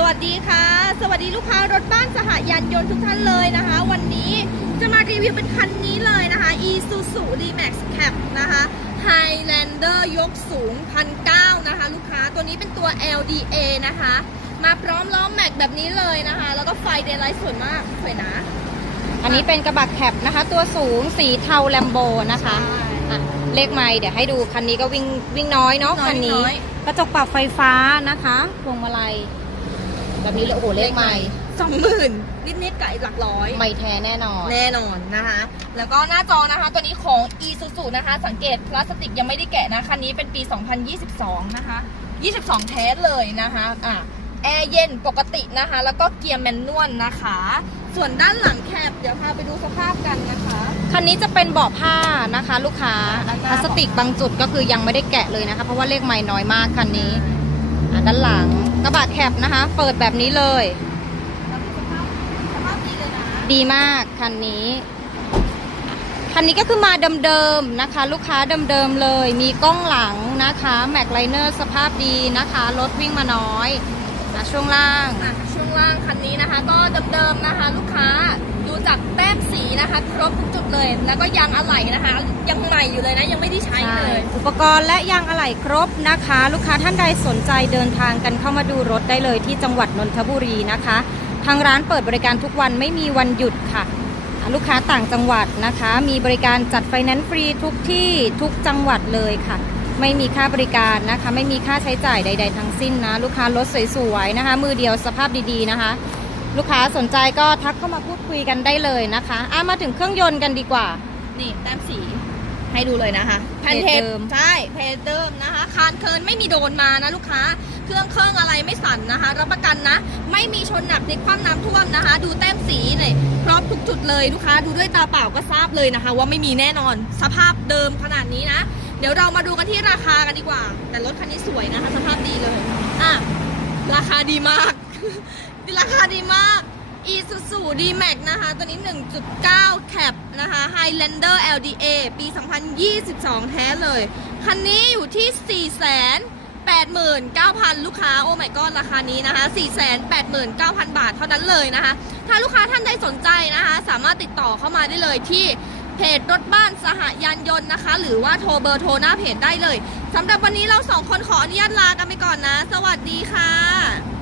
สวัสดีค่ะ สวัสดีลูกค้ารถบ้านสหยานยนต์ทุกท่านเลยนะคะ วันนี้จะมารีวิวเป็นคันนี้เลยนะคะ Isuzu D-Max Cap นะคะ Highlander ยกสูง1,900นะคะ ลูกค้าตัวนี้เป็นตัว LDA นะคะ มาพร้อมล้อแม็กแบบนี้เลยนะคะ แล้วก็ไฟเดย์ไลท์สวยมากสวยนะ อันนี้เป็นกระบะแคปนะคะ ตัวสูงสีเทาแลมโบนะคะใช่อะเลขไม่เดี๋ยวให้ดูคันนี้ก็วิ่งวิ่งน้อยเนาะน้อยคันนี้น้อยกระจกปรับไฟฟ้านะคะพวงมาลัย แบบนี้เลยโอ้โหเลขไม่สองหมื่นนิดๆกับอีกหลักร้อยไม่แท้แน่นอน แน่นอนนะคะ แล้วก็หน้าจอนะคะ ตัวนี้ของ Isuzu นะคะ สังเกตพลาสติกยังไม่ได้แกะนะคันนี้เป็นปี 2022 นะคะ 22 เทสเลยนะคะอะแอร์เย็นปกตินะคะ แล้วก็เกียร์แมนนวลนะคะ ส่วนด้านหลังแคบเดี๋ยวพาไปดูสภาพกันนะคะ คันนี้จะเป็นเบาะผ้านะคะ ลูกค้าด้านหน้าพลาสติกบางจุดก็คือยังไม่ได้แกะเลยนะคะ เพราะว่าเลขไม่น้อยมากคันนี้อะ ด้านหลังกระบะแคปนะคะ เปิดแบบนี้เลยแล้วมีสภาพสภาพดีเลยนะดีมากคันนี้ คันนี้ก็คือมาเดิมๆนะคะ ลูกค้าเดิมๆเลย มีกล้องหลังนะคะแม็กไลเนอร์สภาพดีนะคะรถวิ่งมาน้อยนะช่วงล่าง ช่วงล่างคันนี้นะคะ ก็เดิมๆนะคะ ลูกค้าดูจากแต้ สีนะคะครบทุกจุดเลย แล้วก็ยางอะไหล่นะคะ ยังใหม่อยู่เลยนะยังไม่ได้ใช้เลย อุปกรณ์และยางอะไหล่ครบนะคะ ลูกค้าท่านใดสนใจเดินทางกันเข้ามาดูรถได้เลยที่จังหวัดนนทบุรีนะคะ ทางร้านเปิดบริการทุกวันไม่มีวันหยุดค่ะ ลูกค้าต่างจังหวัดนะคะ มีบริการจัดไฟแนนซ์ฟรีทุกที่ทุกจังหวัดเลยค่ะ ไม่มีค่าบริการนะคะ ไม่มีค่าใช้จ่ายใด ๆ ทั้งสิ้นนะ ลูกค้ารถสวยๆนะคะ มือเดียวสภาพดีๆนะคะ ลูกค้าสนใจก็ทักเข้ามาพูดคุยกันได้เลยนะคะอะมาถึงเครื่องยนต์กันดีกว่า นี่แต้มสีให้ดูเลยนะคะเพจเดิมใช่เพจเดิมนะคะคานเคินไม่มีโดนมานะลูกค้า เครื่องเครื่องอะไรไม่สั่นนะคะ รับประกันนะ ไม่มีชนหนักในความน้ำท่วมนะคะ ดูแต้มสีเลยครบทุกจุดเลยลูกค้า ดูด้วยตาเปล่าก็ทราบเลยนะคะ ว่าไม่มีแน่นอนสภาพเดิมขนาดนี้นะ เดี๋ยวเรามาดูกันที่ราคากันดีกว่า แต่รถคันนี้สวยนะคะ สภาพดีเลยอะราคาดีมาก ราคาดีมาก Isuzu D-Max นะคะ ตัวนี้ 1.9 Cap นะคะ Highlander LDA ปี 2022 แท้เลย คันนี้อยู่ที่ 489,000 ลูกค้า โอ้ my god ราคานี้นะคะ 489,000 บาทเท่านั้นเลยนะคะ ถ้าลูกค้าท่านใดสนใจนะคะ สามารถติดต่อเข้ามาได้เลยที่เพจรถบ้านสหยานยนต์นะคะ หรือว่าโทรเบอร์โทรหน้าเพจได้เลยสำหรับวันนี้เราสองคนขออนุญาตลากันไปก่อนนะ สวัสดีค่ะ